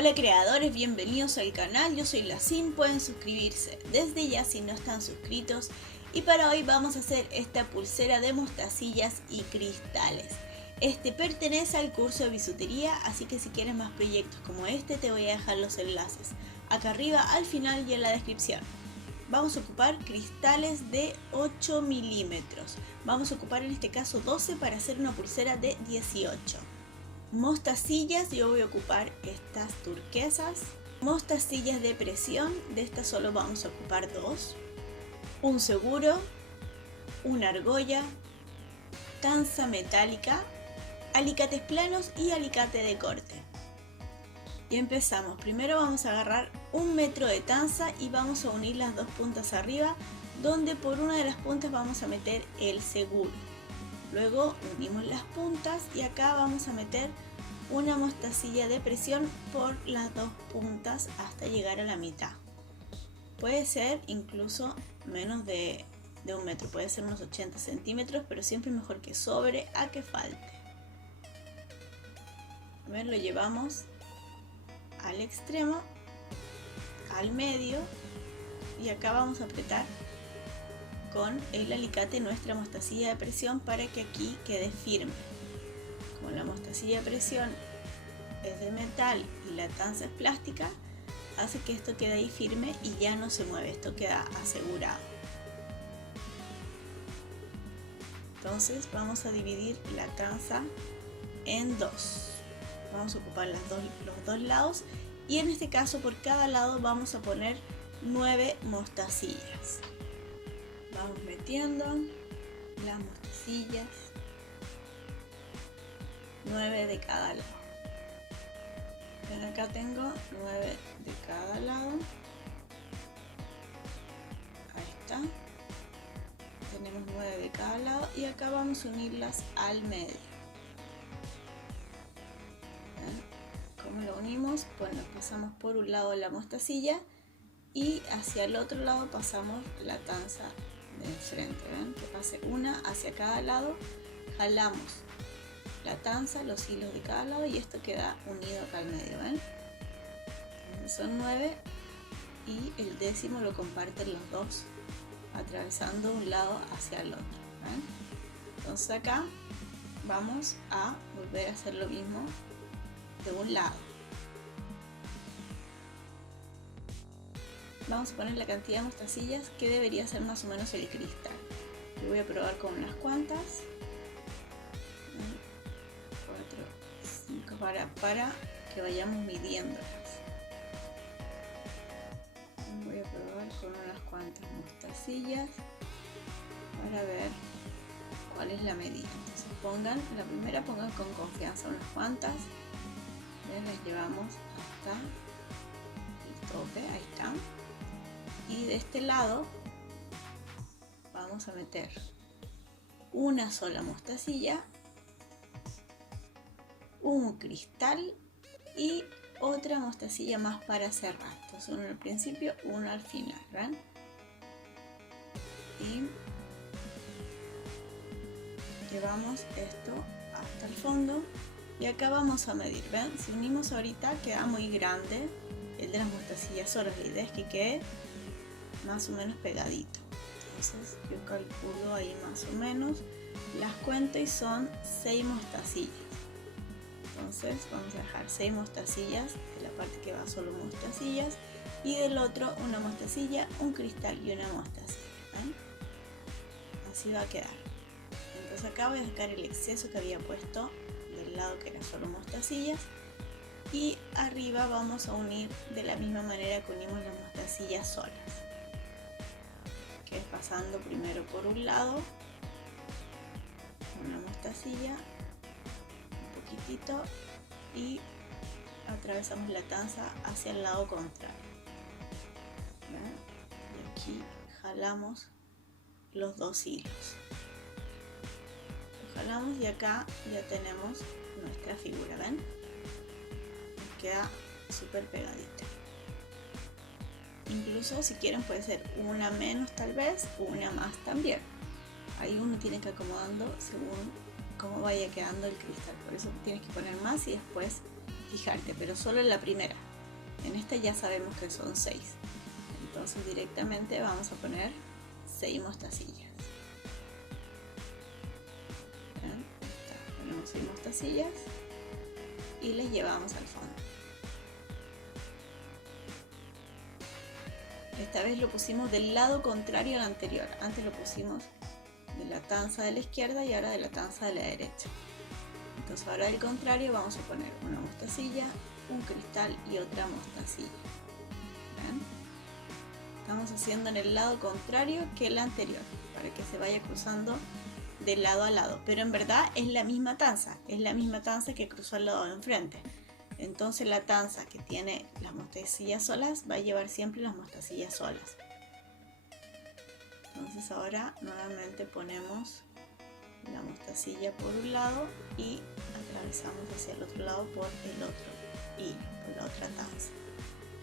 Hola creadores, bienvenidos al canal, yo soy Lacin, pueden suscribirse desde ya si no están suscritos. Y para hoy vamos a hacer esta pulsera de mostacillas y cristales. Este pertenece al curso de bisutería, así que si quieres más proyectos como este te voy a dejar los enlaces acá arriba, al final y en la descripción. Vamos a ocupar cristales de 8 milímetros. Vamos a ocupar en este caso 12 para hacer una pulsera de 18. Mostacillas, yo voy a ocupar estas turquesas. Mostacillas de presión, de estas solo vamos a ocupar 2. Un seguro, una argolla, tanza metálica, alicates planos y alicate de corte. Y empezamos. Primero vamos a agarrar 1 metro de tanza y vamos a unir las dos puntas arriba, donde por una de las puntas vamos a meter el seguro. Luego unimos las puntas y acá vamos a meter una mostacilla de presión por las dos puntas hasta llegar a la mitad. Puede ser incluso menos de 1 metro, puede ser unos 80 centímetros, pero siempre es mejor que sobre a que falte. A ver, lo llevamos al extremo, al medio, y acá vamos a apretar con el alicate nuestra mostacilla de presión para que aquí quede firme. Como la mostacilla de presión es de metal y la tanza es plástica, hace que esto quede ahí firme y ya no se mueve, esto queda asegurado. Entonces vamos a dividir la tanza en dos. Vamos a ocupar los dos lados y en este caso por cada lado vamos a poner 9 mostacillas. Vamos metiendo las mostacillas, 9 de cada lado. Ven, acá tengo 9 de cada lado. Ahí está. Tenemos 9 de cada lado y acá vamos a unirlas al medio. ¿Ven? ¿Cómo lo unimos? Bueno, pasamos por un lado la mostacilla y hacia el otro lado pasamos la tanza de enfrente. ¿Ven? Que pase una hacia cada lado, jalamos la tanza, los hilos de cada lado y esto queda unido acá al medio. ¿Ven? Entonces son 9 y el décimo lo comparten los dos, atravesando un lado hacia el otro. ¿Ven? Entonces acá vamos a volver a hacer lo mismo de un lado. Vamos a poner la cantidad de mostacillas que debería ser más o menos el cristal. Yo voy a probar con unas cuantas. 4, 5 para que vayamos midiéndolas. Voy a probar con unas cuantas mostacillas para ver cuál es la medida. Entonces la primera pongan con confianza unas cuantas. Las llevamos hasta el tope, ahí está. Y de este lado vamos a meter una sola mostacilla, un cristal y otra mostacilla más para cerrar. Entonces uno al principio, uno al final, ¿ven? Y llevamos esto hasta el fondo y acá vamos a medir, ¿ven? Si unimos ahorita queda muy grande el de las mostacillas solas, la idea es que quede más o menos pegadito. Entonces yo calculo ahí más o menos, las cuento y son 6 mostacillas. Entonces vamos a dejar 6 mostacillas de la parte que va solo mostacillas y del otro una mostacilla, un cristal y una mostacilla. ¿Ven? Así va a quedar. Entonces acá voy a sacar el exceso que había puesto del lado que era solo mostacillas y arriba vamos a unir de la misma manera que unimos las mostacillas solas, que es pasando primero por un lado una mostacilla, un poquitito, y atravesamos la tanza hacia el lado contrario. ¿Ven? Y aquí jalamos los dos hilos, lo jalamos y acá ya tenemos nuestra figura. ¿Ven? Nos queda súper pegadita. Incluso si quieren puede ser una menos tal vez, una más también. Ahí uno tiene que ir acomodando según cómo vaya quedando el cristal. Por eso tienes que poner más y después fijarte, pero solo en la primera. En esta ya sabemos que son 6. Entonces directamente vamos a poner 6 mostacillas. ¿Ven? Ponemos 6 mostacillas y les llevamos al fondo. Esta vez lo pusimos del lado contrario al anterior. Antes lo pusimos de la tanza de la izquierda y ahora de la tanza de la derecha. Entonces ahora al contrario vamos a poner una mostacilla, un cristal y otra mostacilla. ¿Ven? Estamos haciendo en el lado contrario que el anterior, para que se vaya cruzando de lado a lado. Pero en verdad es la misma tanza que cruzó al lado de enfrente. Entonces la tanza que tiene las mostacillas solas va a llevar siempre las mostacillas solas. Entonces ahora nuevamente ponemos la mostacilla por un lado y atravesamos hacia el otro lado por el otro hilo, por la otra tanza.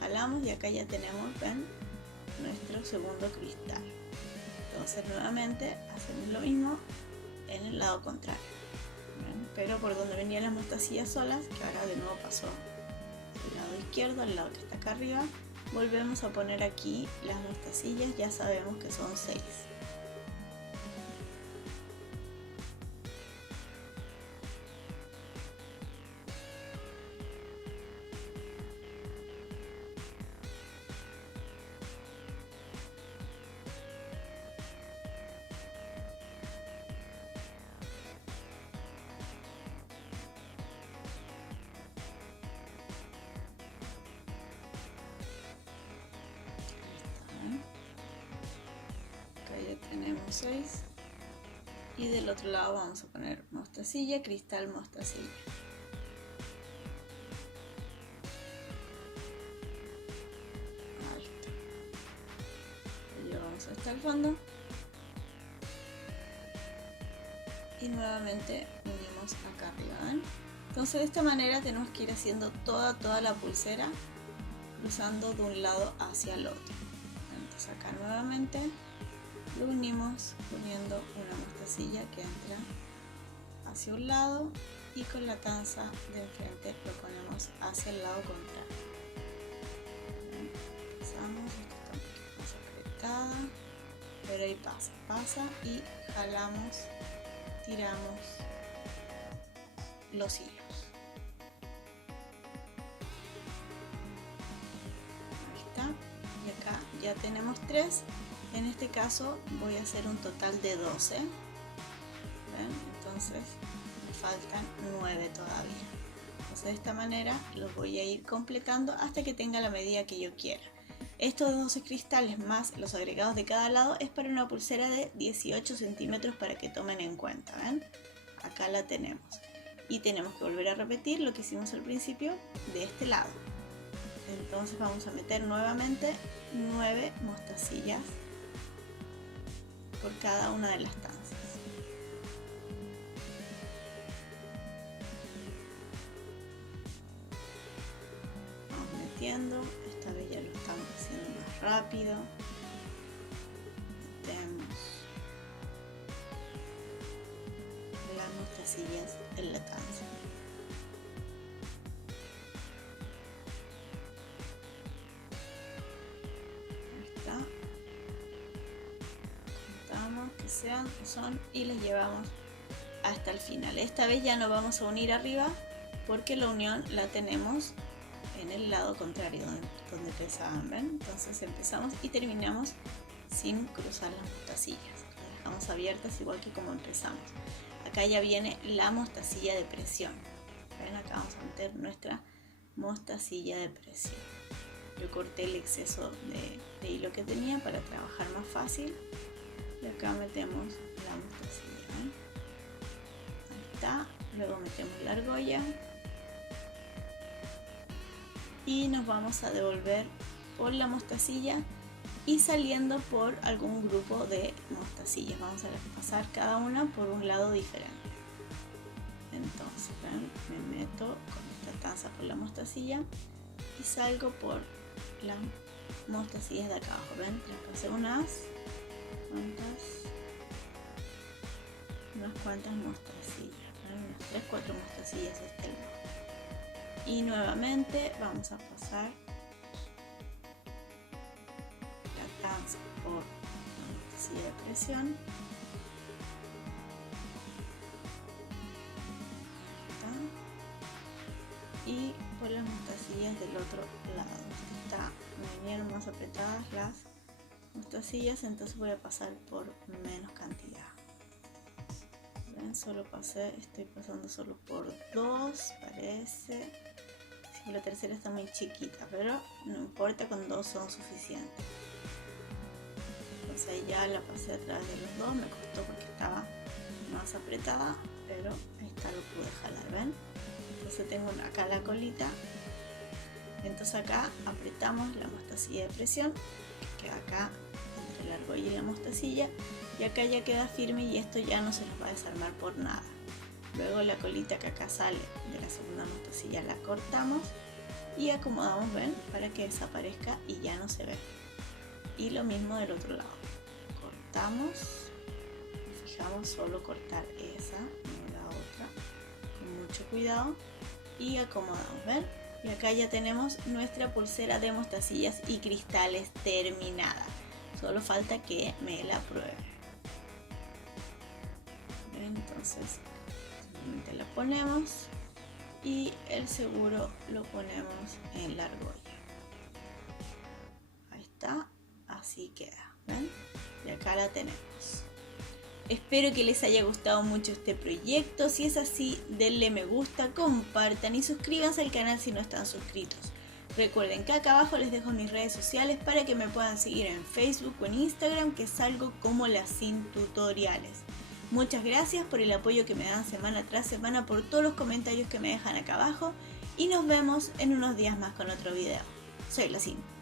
Jalamos y acá ya tenemos, ven, nuestro segundo cristal. Entonces nuevamente hacemos lo mismo en el lado contrario. Pero por donde venían las mostacillas solas, que ahora de nuevo pasó del lado izquierdo al lado que está acá arriba, volvemos a poner aquí las mostacillas, ya sabemos que son 6. Tenemos 6 y del otro lado vamos a poner mostacilla, cristal, mostacilla. Alto. Lo llevamos hasta el fondo y nuevamente unimos acá arriba, ¿ven? Entonces de esta manera tenemos que ir haciendo toda la pulsera cruzando de un lado hacia el otro. Entonces acá nuevamente lo unimos poniendo una mostacilla que entra hacia un lado y con la tanza de enfrente lo ponemos hacia el lado contrario. Empezamos, esto está un poquito más apretada, pero ahí pasa y jalamos, tiramos los hilos. Ahí está, y acá ya tenemos 3. En este caso voy a hacer un total de 12. ¿Ven? Entonces me faltan 9 todavía. Entonces de esta manera los voy a ir completando hasta que tenga la medida que yo quiera. Estos 12 cristales más los agregados de cada lado es para una pulsera de 18 centímetros para que tomen en cuenta. ¿Ven? Acá la tenemos. Y tenemos que volver a repetir lo que hicimos al principio de este lado. Entonces vamos a meter nuevamente 9 mostacillas por cada una de las tanzas. Vamos metiendo, esta vez ya lo estamos haciendo más rápido. Metemos las mostacillas en la tanza. Ahí está. Que sean, que son, y les llevamos hasta el final. Esta vez ya no vamos a unir arriba porque la unión la tenemos en el lado contrario donde empezaban, ¿ven? Entonces empezamos y terminamos sin cruzar las mostacillas, las dejamos abiertas igual que como empezamos. Acá ya viene la mostacilla de presión. ¿Ven? Acá vamos a meter nuestra mostacilla de presión. Yo corté el exceso de hilo que tenía para trabajar más fácil. Y acá metemos la mostacilla, ¿eh? Ahí está. Luego metemos la argolla y nos vamos a devolver por la mostacilla y saliendo por algún grupo de mostacillas. Vamos a pasar cada una por un lado diferente. Entonces, ¿ven? Me meto con esta tanza por la mostacilla y salgo por las mostacillas de acá abajo. ¿Ven? Traspasé unas cuantas mostacillas, ¿ven? Unas 3-4 mostacillas de este lado. Y nuevamente vamos a pasar por la mostacilla de presión. Y por las mostacillas del otro lado. Me vinieron más apretadas las mostacillas, entonces voy a pasar por menos cantidad. ¿Ven? Solo estoy pasando solo por 2, parece. Sí, la tercera está muy chiquita, pero no importa, con 2 son suficientes. Entonces ahí ya la pasé a través de los 2, me costó porque estaba más apretada, pero ahí está, lo pude jalar, ¿ven? Entonces tengo acá la colita, entonces acá apretamos la mostacilla de presión, que queda acá entre la argolla y la mostacilla, y acá ya queda firme y esto ya no se nos va a desarmar por nada. Luego la colita que acá sale de la segunda mostacilla la cortamos y acomodamos, ven, para que desaparezca y ya no se ve. Y lo mismo del otro lado, cortamos, fijamos solo cortar esa, no la otra, con mucho cuidado, y acomodamos, ven, y acá ya tenemos nuestra pulsera de mostacillas y cristales terminada. Solo falta que me la pruebe. Entonces simplemente la ponemos y el seguro lo ponemos en la argolla. Ahí está, así queda, ¿ven? Y acá la tenemos. Espero que les haya gustado mucho este proyecto. Si es así, denle me gusta, compartan y suscríbanse al canal si no están suscritos. Recuerden que acá abajo les dejo mis redes sociales para que me puedan seguir en Facebook o en Instagram, que salgo como Lacin Tutoriales. Muchas gracias por el apoyo que me dan semana tras semana, por todos los comentarios que me dejan acá abajo, y nos vemos en unos días más con otro video. Soy Lacin.